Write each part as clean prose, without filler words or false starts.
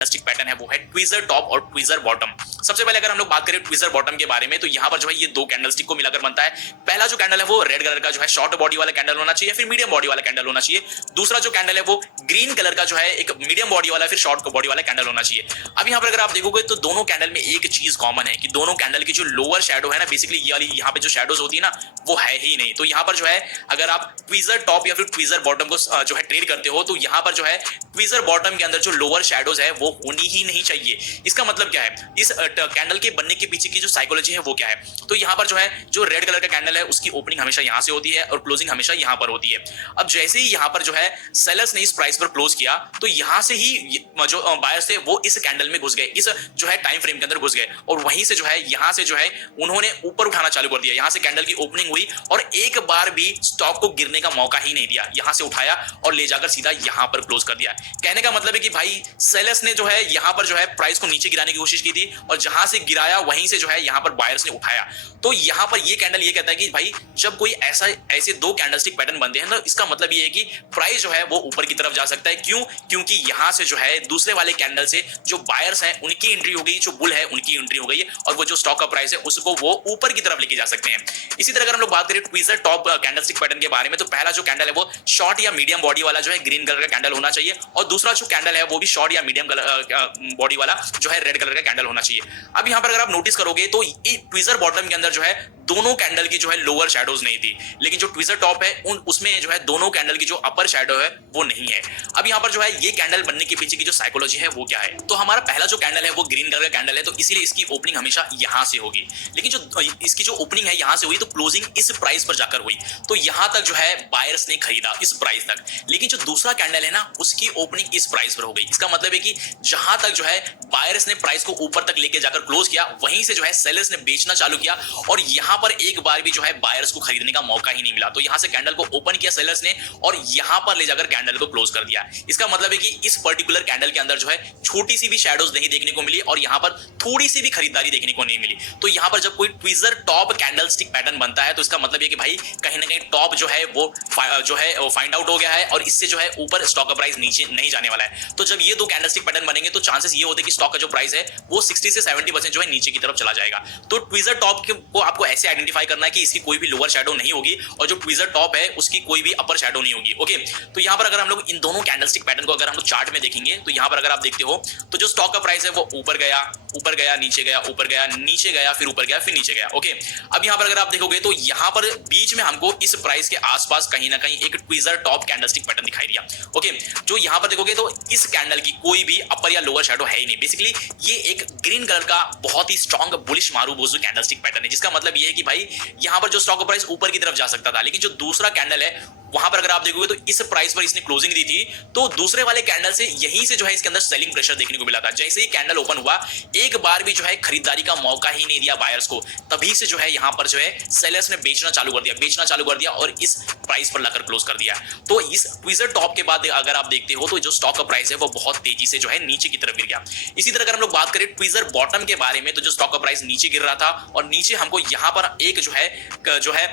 Candlestick pattern है वो है ट्विजर टॉप और ट्विजर बॉटम। सबसे पहले अगर हम लोग बात करें ट्विजर बॉटम के बारे में, तो यहाँ पर जो है ये दो कैंडलस्टिक को मिलाकर बनता है। पहला जो कैंडल है वो रेड कलर का जो है शॉर्ट बॉडी वाला कैंडल होना चाहिए, फिर मीडियम बॉडी वाला कैंडल होना चाहिए। दूसरा जो कैंडल है वो ग्रीन कलर का जो है एक मीडियम बॉडी वाला फिर शॉर्ट बॉडी वाला कैंडल होना चाहिए। अब यहाँ पर अगर आप देखोगे तो दोनों कैंडल में एक चीज कॉमन है कि दोनों कैंडल की जो लोअर शेडो है ना, बेसिकली ये वाली यहाँ पे जो शेडोज होती है ना, वो है ही नहीं। तो यहाँ पर जो है अगर आप ट्विजर टॉप या फिर ट्विजर बॉटम को जो है ट्रेड करते हो, तो यहाँ पर जो है ट्विजर बॉटम के अंदर जो लोअर शेडोज है वो होनी ही नहीं चाहिए। इसका मतलब क्या है, इस कैंडल के बनने के पीछे की जो साइकोलॉजी है वो क्या है। तो यहाँ पर जो है जो रेड कलर का कैंडल है उसकी ओपनिंग हमेशा यहाँ से होती है और क्लोजिंग हमेशा यहाँ पर होती है। अब जैसे ही यहाँ पर जो है सेलर्स ने इस प्राइस पर क्लोज किया, तो यहाँ से ही जो बायर्स थे वो इस कैंडल में घुस गए, इस जो है टाइम फ्रेम के अंदर घुस गए, और वहीं से जो है यहाँ से जो है उन्होंने ऊपर उठाना चालू कर दिया। यहाँ से कैंडल की ओपनिंग हुई और एक बार भी स्टॉक को गिरने का मौका ही नहीं दिया, यहाँ से उठाया और ले जाकर सीधा यहाँ पर क्लोज कर दिया। कहने का मतलब है कि भाई सेलर्स ने जो है यहाँ पर जो है प्राइस को नीचे गिराने की कोशिश की थी और जहां से गिराया वहीं से जो है यहाँ पर बायर्स ने उठाया। तो यहाँ पर ये कैंडल ये कहता है कि भाई जब कोई ऐसे दो कैंडलस्टिक पैटर्न बनते हैं, तो इसका मतलब ये है कि प्राइस जो है वो ऊपर की तरफ जा सकता है। क्यों? क्योंकि यहाँ से जो है दूसरे वाले कैंडल से जो बायर्स हैं उनकी एंट्री हो गई, जो बुल है उनकी एंट्री हो गई है, और वो जो स्टॉक का प्राइस है उसको वो ऊपर की तरफ लेके जा सकते हैं। इसी तरह अगर हम लोग बात करें ट्विजर टॉप कैंडलस्टिक पैटर्न के बारे में, तो पहला जो कैंडल है वो शॉर्ट या मीडियम बॉडी वाला जो है ग्रीन कलर का कैंडल होना चाहिए, और दूसरा जो कैंडल है वो भी शॉर्ट या मीडियम बॉडी वाला जो है रेड कलर का कैंडल होना चाहिए। अब यहाँ पर अगर आप नोटिस करोगे तो ट्विजर बॉटम के अंदर जो है दोनों कैंडल की जो है लोअर शैडोज नहीं थी, लेकिन जो ट्विजर टॉप है उसमें जो है दोनों कैंडल की जो अपर शैडो है वो नहीं है। अब यहाँ पर जो है ये कैंडल बनने के पीछे की जो साइकोलॉजी है वो क्या है, तो हमारा पहला जो कैंडल है वो ग्रीन कलर का कैंडल है, तो इसीलिए इसकी ओपनिंग हमेशा यहाँ से होगी। लेकिन जो इसकी जो ओपनिंग है यहाँ से हुई, तो क्लोजिंग इस प्राइस पर जाकर हुई, तो यहाँ तक जो है बायर्स ने खरीदा इस प्राइस तक। लेकिन जो दूसरा कैंडल है ना, उसकी ओपनिंग इस प्राइस पर हो गई। इसका मतलब है कि जहां तक जो है बायर्स ने प्राइस को ऊपर तक लेके जाकर क्लोज किया, वहीं से जो है सेलर्स ने बेचना चालू किया, और यहां पर एक बार भी जो है बायर्स को खरीदने का मौका ही नहीं मिला। तो यहां से कैंडल को ओपन किया सेलर्स ने और यहां पर ले जाकर कैंडल को क्लोज कर दिया। इसका मतलब है कि इस पर्टिकुलर कैंडल के अंदर जो है छोटी सी भी शैडोज नहीं देखने को मिली और यहां पर थोड़ी सी भी खरीदारी देखने को नहीं मिली। तो यहां पर जब कोई ट्विजर टॉप कैंडलस्टिक पैटर्न बनता है, तो इसका मतलब है कि भाई कहीं ना कहीं टॉप जो है वो फाइंड आउट हो गया है और इससे जो है ऊपर स्टॉक का प्राइस नीचे नहीं जाने वाला है। तो जब ये दो कैंडलस्टिक पैटर्न बनेंगे, तो चांसेस ये होते हैं कि स्टॉक का जो प्राइस है वो 60 से 70% जो है नीचे की तरफ चला जाएगा। तो ट्विजर टॉप को आपको ऐसे आइडेंटिफाई करना है कि इसकी कोई भी लोअर शैडो नहीं होगी और जो ट्विजर टॉप है उसकी कोई भी अपर शैडो नहीं होगी। ओके, तो यहां पर अगर हम लोग इन दोनों कैंडलस्टिक पैटर्न को अगर हम लोग चार्ट में देखेंगे, तो यहां पर अगर आप देखते हो तो जो स्टॉक का प्राइस है वो ऊपर गया नीचे गया, ऊपर गया नीचे गया, फिर ऊपर गया फिर नीचे गया। ओके, अब यहां पर अगर आप देखोगे तो यहां पर बीच में हमको इस प्राइस के आसपास कहीं ना कहीं एक ट्विजर टॉप कैंडलस्टिक पैटर्न दिखाई दिया। ओके, जो यहां पर देखोगे तो इस कैंडल की कोई भी अपर या लोअर शैडो है ही नहीं। बेसिकली ये एक ग्रीन कलर का बहुत ही strong bullish marubozu candlestick pattern है, जिसका मतलब ये है कि भाई यहां पर जो स्टॉक प्राइस ऊपर की तरफ जा सकता था, लेकिन जो दूसरा कैंडल है वहां पर अगर आप देखोगे तो इस प्राइस पर इसने क्लोजिंग दी थी, तो दूसरे वाले कैंडल से यहीं से जो है इसके अंदर सेलिंग प्रेशर देखने को मिला था। जैसे ही कैंडल ओपन हुआ, एक बार भी जो है खरीदारी का मौका ही नहीं दिया बायर्स को, तभी से जो है यहां पर जो है सेलर्स ने बेचना चालू कर दिया और इस प्राइस पर लाकर क्लोज कर दिया। तो इस ट्विजर टॉप के बाद अगर आप देखते हो तो जो स्टॉक का प्राइस है वो बहुत तेजी से जो है नीचे की तरफ गिर गया। इसी तरह अगर हम लोग बात करें ट्विजर बॉटम के बारे में, तो जो स्टॉक का प्राइस नीचे गिर रहा था और नीचे हमको यहां पर एक जो है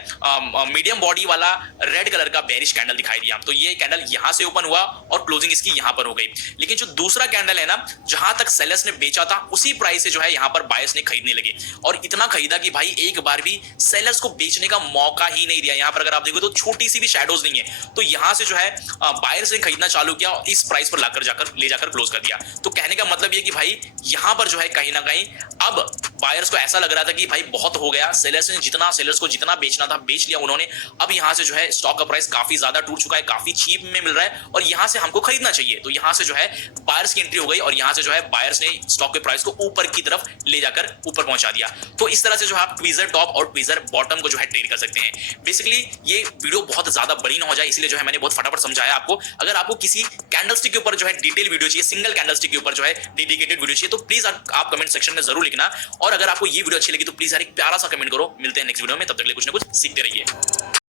मीडियम बॉडी वाला रेड कलर का बेरिश कैंडल दिखाई दिया। तो ये कैंडल यहां से ओपन हुआ और क्लोजिंग इसकी यहां पर हो गई। लेकिन जो दूसरा कैंडल है ना, जहां तक सेलर्स ने बेचा था उसी प्राइस से जो है यहां पर बायर्स ने खरीदने लगे, और इतना खरीदा कि भाई एक बार भी सेलर्स को बेचने का मौका ही नहीं दिया। यहां पर अगर आप देखो तो छोटी सी भी शैडोज नहीं है, तो यहां से जो है बायर्स ने खरीदना चालू किया और इस प्राइस पर ले जाकर क्लोज कर दिया। तो कहने का मतलब ये कि भाई यहां पर जो है कहीं ना कहीं अब बायर्स को ऐसा लग रहा था कि भाई बहुत हो गया, सेलर्स को जितना बेचना था बेच लिया उन्होंने। अब यहां से जो है स्टॉक का प्राइस काफी ज्यादा टूट चुका है, काफी चीप में मिल रहा है और यहां से हमको खरीदना चाहिए। तो यहां से जो है बायर्स की एंट्री हो गई और यहां से जो है बायर्स ने स्टॉक के प्राइस को ऊपर की तरफ ले जाकर ऊपर पहुंचा दिया। तो इस तरह से जो है आप ट्विजर टॉप और ट्विजर बॉटम को जो है ट्रेड कर सकते हैं। बेसिकली ये वीडियो बहुत ज्यादा बड़ी ना हो जाए, इसलिए जो है मैंने बहुत फटाफट समझाया आपको। अगर आपको किसी कैंडलस्टिक के ऊपर जो है डिटेल वीडियो चाहिए, सिंगल कैंडलस्टिक के ऊपर जो है डेडिकेटेड वीडियो चाहिए, तो प्लीज आप कमेंट सेक्शन में जरूर लिखना। और अगर आपको ये वीडियो अच्छी लगी तो प्लीज यार एक प्यारा सा कमेंट करो। मिलते हैं नेक्स्ट वीडियो में, तब तक के लिए कुछ ना कुछ सीखते रहिए।